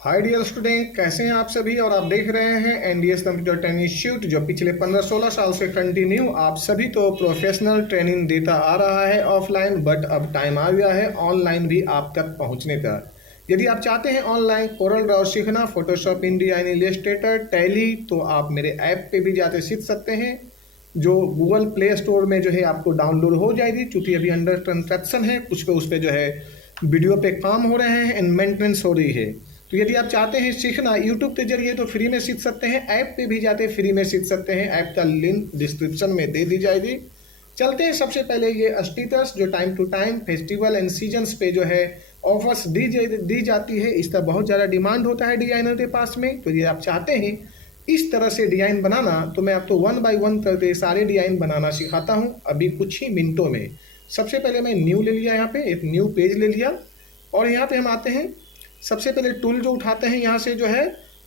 Hi dear student, कैसे हैं आप सभी। और आप देख रहे हैं एनडीएस कंप्यूटर ट्रेनिंग इंस्टीट्यूट, जो पिछले 15-16 साल से कंटिन्यू आप सभी को प्रोफेशनल ट्रेनिंग देता आ रहा है ऑफलाइन। बट अब टाइम आ गया है ऑनलाइन भी आप तक पहुंचने का। यदि आप चाहते हैं ऑनलाइन कोरल ड्रॉ सीखना, फोटोशॉप, इंडिया इलस्ट्रेटर, टैली, तो आप मेरे ऐप पे भी जाके सीख सकते हैं, जो गूगल प्ले स्टोर में जो है आपको डाउनलोड हो जाएगी। चूँकि अभी अंडर कंस्ट्रक्शन है, कुछ पे उस पर जो है वीडियो पे काम हो रहे हैं एंड मेंटेनेंस हो रही है। तो यदि आप चाहते हैं सीखना यूट्यूब के जरिए तो फ्री में सीख सकते हैं, ऐप पे भी जाते फ्री में सीख सकते हैं। ऐप का लिंक डिस्क्रिप्शन में दे दी जाएगी। चलते हैं सबसे पहले ये स्टेटस जो time to time festival and seasons पे जो है ऑफर्स दी जाती है, इसका बहुत ज़्यादा डिमांड होता है डिजाइनर के पास में। तो ये आप चाहते हैं इस तरह से डिजाइन बनाना, तो मैं आपको 1 बाय 1 करके सारे डिजाइन बनाना सिखाता हूँ अभी कुछ ही मिनटों में। सबसे पहले मैं न्यू ले लिया, यहाँ पे एक न्यू पेज ले लिया और यहाँ पे हम आते हैं। सबसे पहले टूल जो उठाते हैं यहाँ से जो है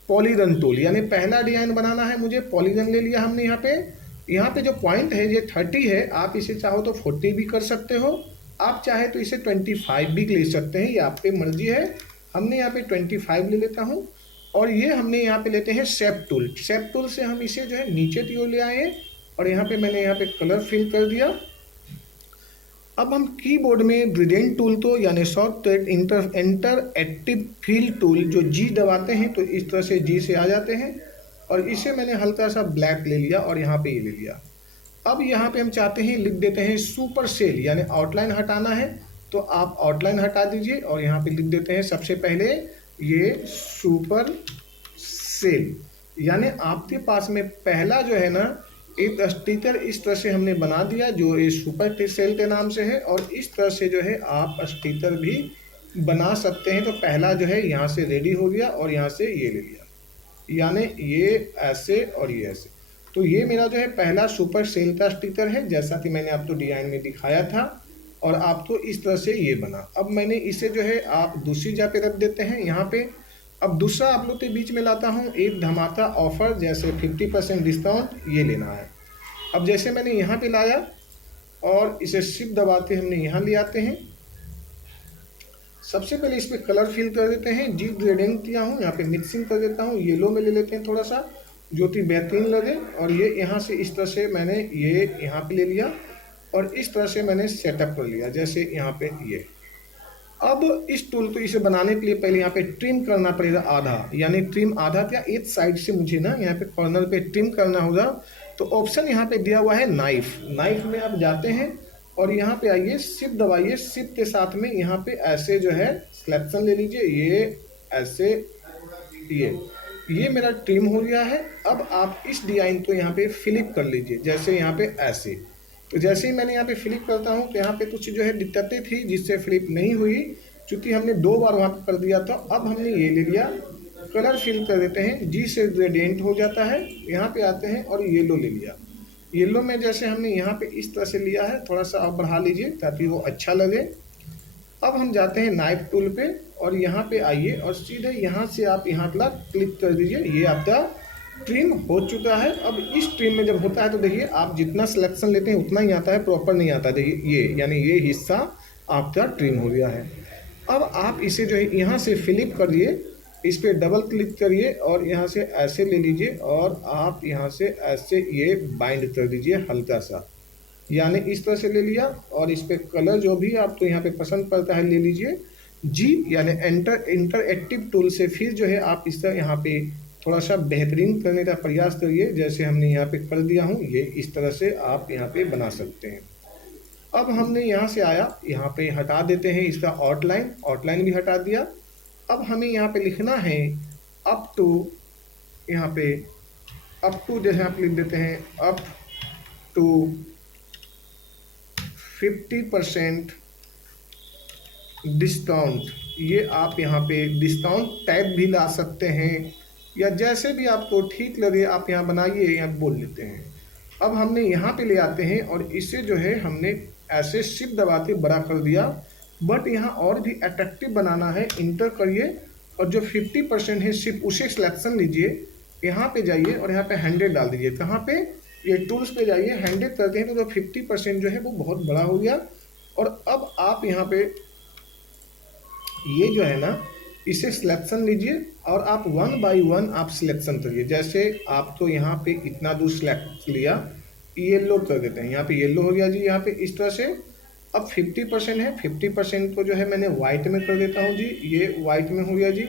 पॉलीगन टूल, यानी पहला डिजाइन बनाना है मुझे। पॉलीगन ले लिया हमने। यहाँ पे जो पॉइंट है ये 30 है, आप इसे चाहो तो 40 भी कर सकते हो, आप चाहे तो इसे 25 भी ले सकते हैं, ये आप पे मर्जी है। हमने यहाँ पे 25 ले लेता हूँ। और ये हमने यहाँ पे लेते हैं शेप टूल। शेप टूल से हम इसे जो है नीचे की ओर ले आए और यहाँ पे मैंने यहाँ पे कलर फिल कर दिया। अब हम कीबोर्ड में ग्रेडियंट टूल तो यानी शॉर्टकट इंटरएक्टिव फिल टूल जो जी दबाते हैं तो इस तरह से जी से आ जाते हैं। और इसे मैंने हल्का सा ब्लैक ले लिया और यहाँ पे ये ले लिया। अब यहाँ पे हम चाहते हैं लिख देते हैं सुपर सेल, यानी आउटलाइन हटाना है तो आप आउटलाइन हटा दीजिए और यहाँ पे लिख देते हैं सबसे पहले ये सुपर सेल। यानी आपके पास में पहला जो है ना एक स्टिकर इस तरह से हमने बना दिया जो ये सुपर सेल के नाम से है। और इस तरह से जो है आप स्टिकर भी बना सकते हैं। तो पहला जो है यहाँ से रेडी हो गया और यहाँ से ये ले लिया, यानी ये ऐसे और ये ऐसे। तो ये मेरा जो है पहला सुपर सेल का स्टिकर है, जैसा कि मैंने आपको डिजाइन में दिखाया था। और आपको इस तरह से ये बना। अब मैंने इसे जो है आप दूसरी जगह पे रख देते हैं यहाँ पे। अब दूसरा आप लोग के बीच में लाता हूँ एक धमाका ऑफर, जैसे 50% डिस्काउंट ये लेना है। अब जैसे मैंने यहाँ पे लाया और इसे शिफ्ट दबाते हमने यहाँ ले आते हैं। सबसे पहले इस पर कलर फिल कर देते हैं, जी ग्रेडिंग किया हूँ, यहाँ पे मिक्सिंग कर देता हूँ, येलो में ले लेते हैं थोड़ा सा जो कि बेहतरीन लगे। और ये यहाँ से इस तरह से मैंने ये यहाँ पे ले लिया और इस तरह से मैंने सेटअप कर लिया, जैसे यहाँ पे ये। अब इस टूल को इसे बनाने के लिए पहले यहाँ पे ट्रिम करना पड़ेगा आधा, यानी ट्रिम आधा क्या एक साइड से मुझे ना यहाँ पे कॉर्नर पे ट्रिम करना होगा। तो ऑप्शन यहाँ पे दिया हुआ है नाइफ। नाइफ में आप जाते हैं और यहाँ पे आइए, शिफ्ट दबाइए, शिफ्ट के साथ में यहाँ पे ऐसे जो है सिलेक्शन ले लीजिए, ये ऐसे ये मेरा ट्रिम हो गया है। अब आप इस डिजाइन को यहाँ पे फ्लिप कर लीजिए, जैसे यहाँ पे ऐसे। तो जैसे ही मैंने यहाँ पे फ्लिप करता हूँ तो यहाँ पे कुछ जो है दिक्कतें थी जिससे फ्लिप नहीं हुई, क्योंकि हमने 2 बार वहाँ पे कर दिया था। अब हमने ये ले लिया, कलर फिल कर देते हैं, जी से ग्रेडियंट हो जाता है। यहाँ पे आते हैं और येलो ले लिया। येलो में जैसे हमने यहाँ पे इस तरह से लिया है, थोड़ा सा आप बढ़ा लीजिए ताकि वो अच्छा लगे। अब हम जाते हैं नाइफ टूल पे और यहाँ पे आइए और सीधे यहाँ से आप यहाँ तक क्लिक कर दीजिए, ये आपका ट्रिम हो चुका है। अब इस ट्रिम में जब होता है तो देखिए आप जितना सिलेक्शन लेते हैं उतना ही आता है, प्रॉपर नहीं आता। देखिए ये यानी ये हिस्सा आपका ट्रिम हो गया है। अब आप इसे जो है यहाँ से फ्लिप कर दिए, इस पर डबल क्लिक करिए और यहाँ से ऐसे ले लीजिए और आप यहाँ से ऐसे ये बाइंड कर दीजिए हल्का सा, यानी इस तरह से ले लिया। और इस पर कलर जो भी आपको यहाँ पे पसंद पड़ता है ले लीजिए। जी यानी इंटरएक्टिव टूल से फिर जो है आप इस तरह यहाँ पे थोड़ा सा बेहतरीन करने का प्रयास करिए, जैसे हमने यहाँ पे कर दिया हूँ। ये इस तरह से आप यहाँ पे बना सकते हैं। अब हमने यहाँ से आया, यहाँ पे हटा देते हैं इसका आउटलाइन भी हटा दिया। अब हमें यहाँ पे लिखना है अप टू, यहाँ पे अप टू जैसे आप लिख देते हैं अप टू 50% डिस्काउंट। ये आप यहाँ पे डिस्काउंट टैग भी ला सकते हैं या जैसे भी आपको ठीक लगे आप यहाँ बनाइए या बोल लेते हैं। अब हमने यहाँ पे ले आते हैं और इसे जो है हमने ऐसे शिफ्ट दबा के बड़ा कर दिया। बट यहाँ और भी अट्रैक्टिव बनाना है, इंटर करिए और जो 50% है सिर्फ उसे सिलेक्शन लीजिए, यहाँ पे जाइए और यहाँ पे 100 डाल दीजिए। कहाँ पे, ये टूल्स पे जाइए, 100 करते हैं तो 50% जो है वो बहुत बड़ा हो गया। और अब आप यहाँ पे ये जो है ना इसे सिलेक्शन लीजिए और आप वन बाय वन आप सिलेक्शन करिए। जैसे आप तो यहाँ पे इतना दूर सिलेक्ट लिया, येलो कर देते हैं, यहाँ पे येलो हो गया जी। यहाँ पे इस तरह से अब 50% है, 50% को जो है मैंने वाइट में कर देता हूँ जी, ये वाइट में हो गया जी।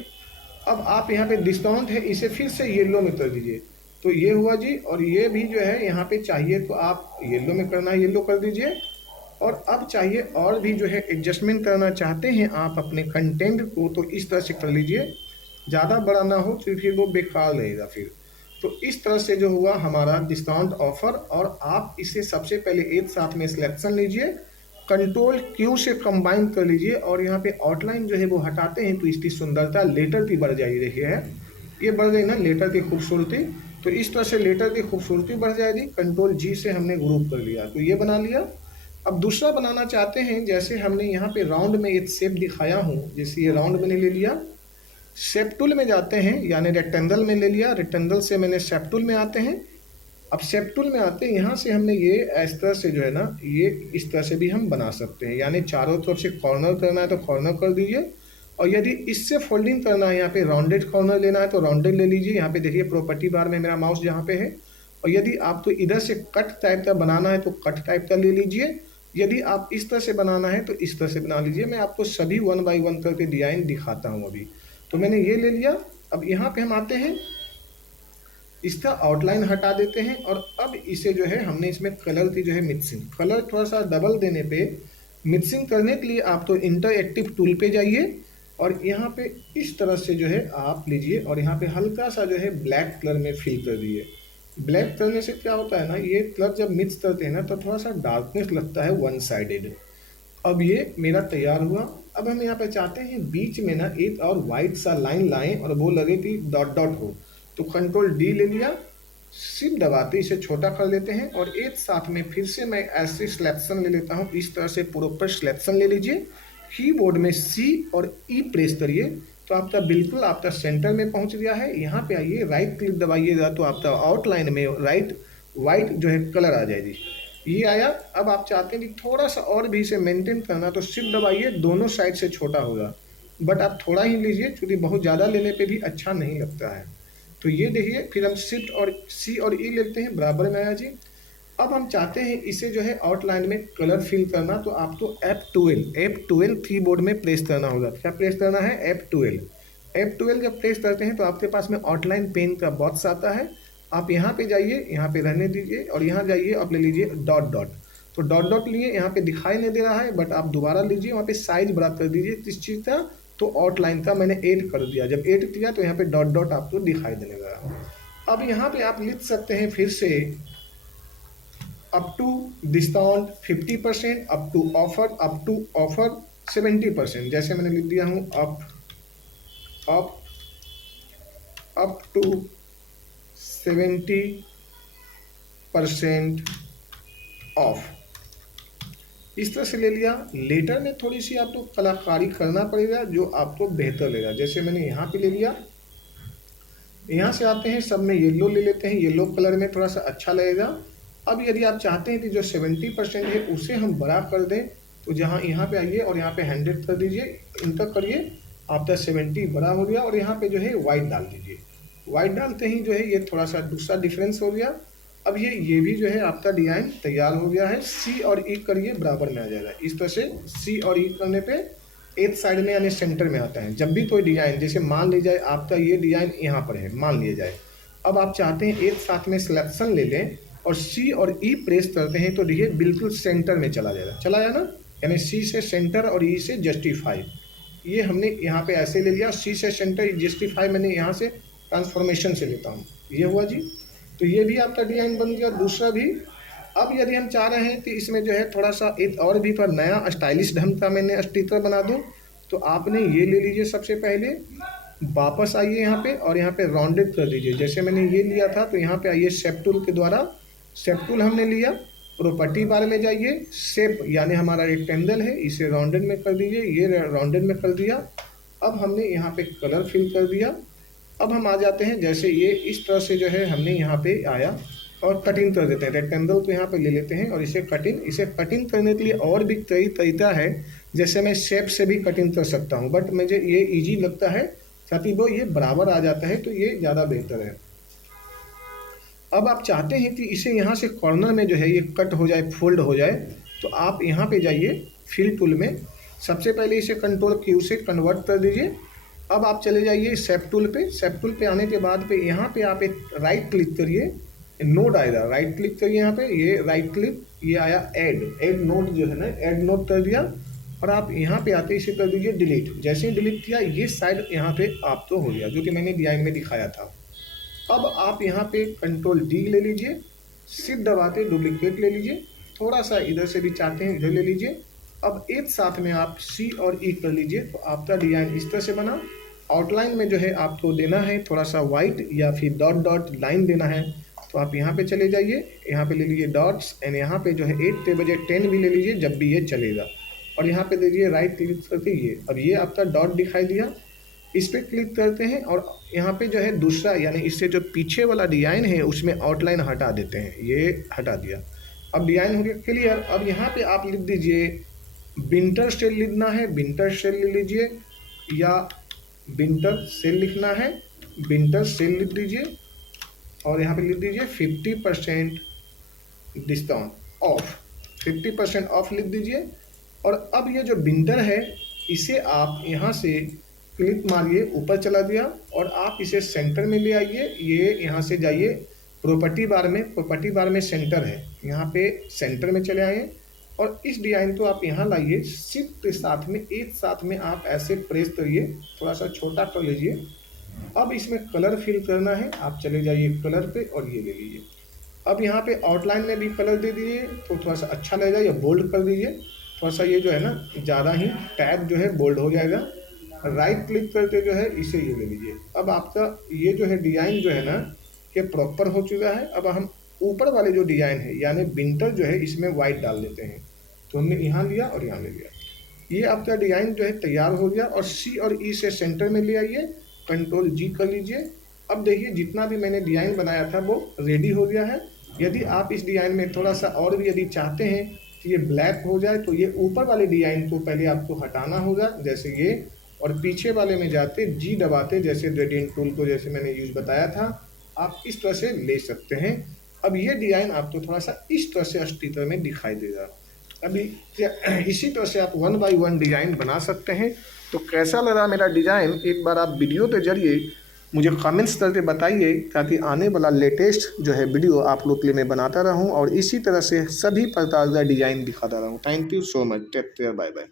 अब आप यहाँ पे डिस्काउंट है, इसे फिर से येलो में कर दीजिए, तो ये हुआ जी। और ये भी जो है यहाँ पे चाहिए तो आप येलो में करना है, येलो कर दीजिए। और अब चाहिए और भी जो है एडजस्टमेंट करना चाहते हैं आप अपने कंटेंट को, तो इस तरह से कर लीजिए, ज़्यादा बड़ा ना हो तो फिर वो बेकार रहेगा फिर। तो इस तरह से जो हुआ हमारा डिस्काउंट ऑफर, और आप इसे सबसे पहले एक साथ में सिलेक्शन लीजिए, कंट्रोल क्यू से कंबाइन कर लीजिए, और यहाँ पे आउटलाइन जो है वो हटाते हैं तो इसकी सुंदरता लेटर की बढ़ जाएगी। देखिए है, ये बढ़ गई ना लेटर की खूबसूरती, तो इस तरह से लेटर की खूबसूरती बढ़ जाएगी। कंट्रोल जी से हमने ग्रुप कर लिया, तो ये बना लिया। अब दूसरा बनाना चाहते हैं, जैसे हमने यहाँ पे राउंड में एक शेप दिखाया हूँ, जैसे ये राउंड मैंने ले लिया, शेप टूल में जाते हैं, यानी रेक्टेंगल में ले लिया, रेक्टेंगल से मैंने शेप टूल में आते हैं। अब शेप टूल में आते हैं, यहाँ से हमने ये इस तरह से जो है ना, ये इस तरह से भी हम बना सकते हैं, यानी चारों तरफ से कॉर्नर करना है तो कॉर्नर कर दीजिए। और यदि इससे फोल्डिंग करना है, यहाँ पे राउंडेड कॉर्नर लेना है तो राउंडेड ले लीजिए। यहाँ पे देखिए प्रॉपर्टी बार में मेरा माउस जहाँ पे है। और यदि आपको इधर से कट टाइप का बनाना है तो कट टाइप का ले लीजिए। यदि आप इस तरह से बनाना है तो इस तरह से बना लीजिए। मैं आपको सभी वन बाय वन करके डिजाइन दिखाता हूँ अभी। तो मैंने ये ले लिया। अब यहाँ पे हम आते हैं, इसका आउटलाइन हटा देते हैं, और अब इसे जो है हमने इसमें कलर की जो है मिक्सिंग, कलर थोड़ा सा डबल देने पे मिक्सिंग करने के लिए आप तो इंटरएक्टिव टूल पे जाइए, और यहाँ पे इस तरह से जो है आप लीजिए, और यहाँ पे हल्का सा जो है ब्लैक कलर में फिल कर दिए। ब्लैक करने से क्या होता है ना, ये कलर जब मिक्स करते हैं ना तो थोड़ा सा डार्कनेस लगता है वन साइडेड। अब ये मेरा तैयार हुआ। अब हम यहाँ पे चाहते हैं बीच में ना एक और वाइट सा लाइन लाएं और वो लगे कि डॉट डॉट हो, तो कंट्रोल डी ले लिया, शिफ्ट दबाते इसे छोटा कर लेते हैं, और एक साथ में फिर से मैं ऐसे सिलेक्शन ले लेता हूँ। इस तरह से प्रॉपर सिलेक्शन ले लीजिए, कीबोर्ड में सी और ई प्रेस करिए तो आपका बिल्कुल आपका सेंटर में पहुँच गया है। यहाँ पे आइए, राइट क्लिक दबाइएगा तो आपका आउटलाइन में राइट वाइट जो है कलर आ जाएगी, ये आया। अब आप चाहते हैं कि थोड़ा सा और भी इसे मेंटेन करना तो शिफ्ट दबाइए, दोनों साइड से छोटा होगा, बट आप थोड़ा ही लीजिए क्योंकि बहुत ज़्यादा लेने पे भी अच्छा नहीं लगता है। तो ये देखिए, फिर हम शिफ्ट और सी और ई लेते हैं, बराबर में आया जी। अब हम चाहते हैं इसे जो है आउटलाइन में कलर फिल करना, तो आपको F12 कीबोर्ड में प्रेस करना होगा। क्या प्रेस करना है? F12 जब प्रेस करते हैं तो आपके पास में आउटलाइन पेन का बॉक्स आता है। आप यहाँ पे जाइए, यहाँ पे रहने दीजिए, और यहाँ जाइए आप ले लीजिए डॉट डॉट। तो डॉट डॉट लिए, यहाँ पे दिखाई नहीं दे रहा है बट आप दोबारा लीजिए, वहाँ पे साइज बड़ा कर दीजिए किस चीज़ का, तो आउटलाइन का मैंने ऐड कर दिया। जब ऐड किया तो यहाँ पे डॉट डॉट आपको दिखाई देने लगा। अब यहाँ पे आप लिख सकते हैं फिर से up to discount 50%, up to offer 70%। जैसे मैंने लिख दिया हूँ अप टू 70% ऑफ, इस तरह से ले लिया। लेटर में थोड़ी सी आपको कलाकारी करना पड़ेगा जो आपको बेहतर लगेगा। जैसे मैंने यहाँ पे ले लिया, यहाँ से आते हैं, सब में येलो ले लेते हैं, येलो कलर में थोड़ा सा अच्छा लगेगा। अब यदि आप चाहते हैं कि जो 70% है उसे हम बड़ा कर दें, तो जहाँ यहाँ पे आइए और यहाँ पे 100 कर दीजिए, इंटर करिए, आपका 70 बड़ा हो गया। और यहाँ पे जो है वाइट डाल दीजिए। वाइट डालते ही जो है ये थोड़ा सा दूसरा डिफरेंस हो गया। अब ये भी जो है आपका डिजाइन तैयार हो गया है। सी और ई करिए, बराबर में आ जाएगा। इस तरह से सी और ई करने पे एक साइड में यानी सेंटर में आता है। जब भी कोई डिजाइन, जैसे मान लीजिए आपका ये डिजाइन यहाँ पर है, मान लिया जाए, अब आप चाहते हैं एक साथ में सिलेक्शन ले लें और सी और ई प्रेस करते हैं तो ये बिल्कुल सेंटर में चला जाएगा। चला जाए ना, यानी सी से सेंटर और ई से जस्टिफाई। ये हमने यहाँ पे ऐसे ले लिया, सी से सेंटर, जस्टिफाई मैंने यहाँ से ट्रांसफॉर्मेशन से लेता हूँ, ये हुआ जी। तो ये भी आपका डिजाइन बन गया। दूसरा भी, अब यदि हम चाह रहे हैं कि इसमें जो है थोड़ा सा एक और भी थोड़ा नया स्टाइलिश ढंग का मैंने स्टिकर बना दूं, तो आपने ये ले लीजिए। सबसे पहले वापस आइए यहाँ पे और यहाँ पे राउंडेड कर दीजिए। जैसे मैंने ये लिया था तो यहाँ पे आइए, शेप टूल के द्वारा, शेप टूल हमने लिया, प्रॉपर्टी बार में जाइए, शेप यानी हमारा रेक्टेंगल है, इसे राउंडेड में कर दीजिए, ये राउंडेड में कर दिया। अब हमने यहाँ पे कलर फिल कर दिया। अब हम आ जाते हैं, जैसे ये इस तरह से जो है हमने यहाँ पे आया और कटिंग कर देते हैं। रेक्टेंगल को यहाँ पे ले लेते हैं और इसे कटिंग करने के लिए और भी कई तरीका है। जैसे मैं शेप से भी कटिंग कर सकता हूँ, बट मुझे ये इजी लगता है, साथ ही वो ये बराबर आ जाता है, तो ये ज़्यादा बेहतर है। अब आप चाहते हैं कि इसे यहाँ से कॉर्नर में जो है ये कट हो जाए, फोल्ड हो जाए, तो आप यहाँ पे जाइए फिल टूल में, सबसे पहले इसे कंट्रोल क्यू से कन्वर्ट कर दीजिए। अब आप चले जाइए शेप टूल पे। शेप टूल पे आने के बाद पे यहाँ पे आप एक राइट क्लिक करिए, नोड आएगा, राइट क्लिक करिए यहाँ पे, ये राइट क्लिक, ये आया ऐड नोड जो है ना, ऐड नोड कर दिया। और आप यहाँ पे आते इसे कर दीजिए डिलीट। जैसे ही डिलीट किया ये साइड यहाँ पे आप तो हो गया, जो कि मैंने डिजाइन में दिखाया था। अब आप यहाँ पे कंट्रोल डी ले लीजिए, शिफ्ट दबाते डुप्लीकेट ले लीजिए, थोड़ा सा इधर से भी चाहते हैं इधर ले लीजिए। अब एक साथ में आप सी और ई कर लीजिए, तो आपका डिजाइन इस तरह से बना। आउटलाइन में जो है आपको देना है थोड़ा सा वाइट या फिर डॉट डॉट लाइन देना है, तो आप यहाँ पे चले जाइए, यहाँ पे ले लीजिए डॉट्स, एंड यहाँ पे जो है 8 के बजाय 10 भी ले लीजिए जब भी ये चलेगा। और यहाँ पे दे दीजिए राइट क्लिक करके ये, और ये आपका डॉट दिखाई दिया, इस पर क्लिक करते हैं और यहाँ पे जो है दूसरा, यानी इससे जो पीछे वाला डिजाइन है उसमें आउटलाइन हटा देते हैं, ये हटा दिया। अब डिजाइन हो गया क्लियर। अब यहाँ पे आप लिख दीजिए विंटर सेल लिखना है, विंटर सेल ले लीजिए, या विंटर सेल लिखना है, विंटर सेल लिख दीजिए। और यहाँ पे लिख दीजिए 50% डिस्काउंट ऑफ, 50% ऑफ लिख दीजिए। और अब ये जो विंटर है इसे आप यहाँ से क्लिक मारिए, ऊपर चला दिया, और आप इसे सेंटर में ले आइए। ये यहाँ से जाइए प्रॉपर्टी बार में, प्रॉपर्टी बार में सेंटर है, यहाँ पे सेंटर में चले आए। और इस डिजाइन को आप यहाँ लाइए, शिफ्ट के साथ में एक साथ में आप ऐसे प्रेस करिए, थोड़ा सा छोटा कर लीजिए। अब इसमें कलर फिल करना है, आप चले जाइए कलर पे और ये ले लीजिए। अब यहाँ पे आउटलाइन में भी कलर दे दीजिए, तो थोड़ा सा अच्छा लगेगा, या बोल्ड कर दीजिए, थोड़ा सा ये जो है ना ज़्यादा ही टैग जो है बोल्ड हो जाएगा। राइट क्लिक करके जो है इसे ये ले लीजिए। अब आपका ये जो है डिजाइन जो है ना ये प्रॉपर हो चुका है। अब हम ऊपर वाले जो डिजाइन है यानी विंटर जो है इसमें वाइट डाल देते हैं, तो हमने यहाँ लिया और यहाँ ले लिया, ये आपका डिजाइन जो है तैयार हो गया। और सी और ई से सेंटर में ले आइए, कंट्रोल जी कर लीजिए। अब देखिए जितना भी मैंने डिजाइन बनाया था वो रेडी हो गया है। यदि आप इस डिजाइन में थोड़ा सा और भी यदि चाहते हैं कि ये ब्लैक हो जाए, तो ये ऊपर वाले डिजाइन को पहले आपको हटाना होगा, जैसे ये, और पीछे वाले में जाते जी दबाते, जैसे ग्रेडियंट टूल को जैसे मैंने यूज बताया था, आप इस तरह से ले सकते हैं। अब ये डिजाइन आपको थोड़ा सा इस तरह से स्टिकर में दिखाई देगा। अभी इसी तरह से आप 1 बाय 1 डिजाइन बना सकते हैं। तो कैसा लगा मेरा डिजाइन, एक बार आप वीडियो के जरिए मुझे कमेंट्स करके बताइए, ताकि आने वाला लेटेस्ट जो है वीडियो आप लोग के लिए मैं बनाता रहूं और इसी तरह से सभी प्रकार का डिजाइन दिखाता रहूं। Thank you so much, take care, bye bye.